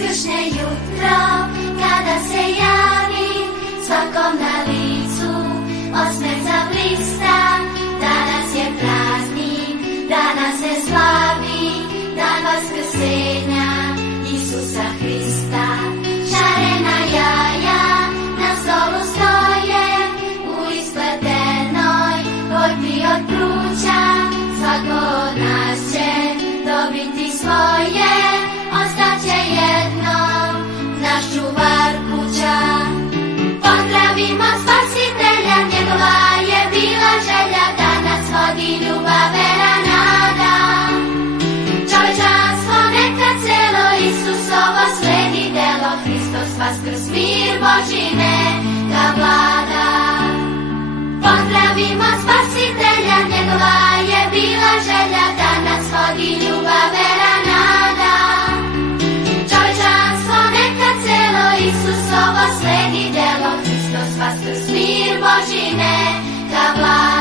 Uskršnje jutro, kada se javi svakom na licu, osmeh zablista. Danas je praznik, danas se slavi dan vaskrsenja Isusa Hrista. Šarena jaja na stolu stoje, u ispletenoj korpi od kruća. Svako od nas će dobiti svoje, ostaće jednom naš čuvar kuća. Pozdravimo Spasitelja, njegova je bila želja da nas vodi ljubav, vera, nada. Čovečanstvo neka celo Isusovo sledi delo, Hristos vaskrs, mir Božji neka vlada. Pozdravimo Spasitelja, njegova je bila želja da nas vodi ljubav, vera, nada. Čovečanstvo neka celo Isusovo sledi delo, Hristos vaskrs, mir Božji neka vlada.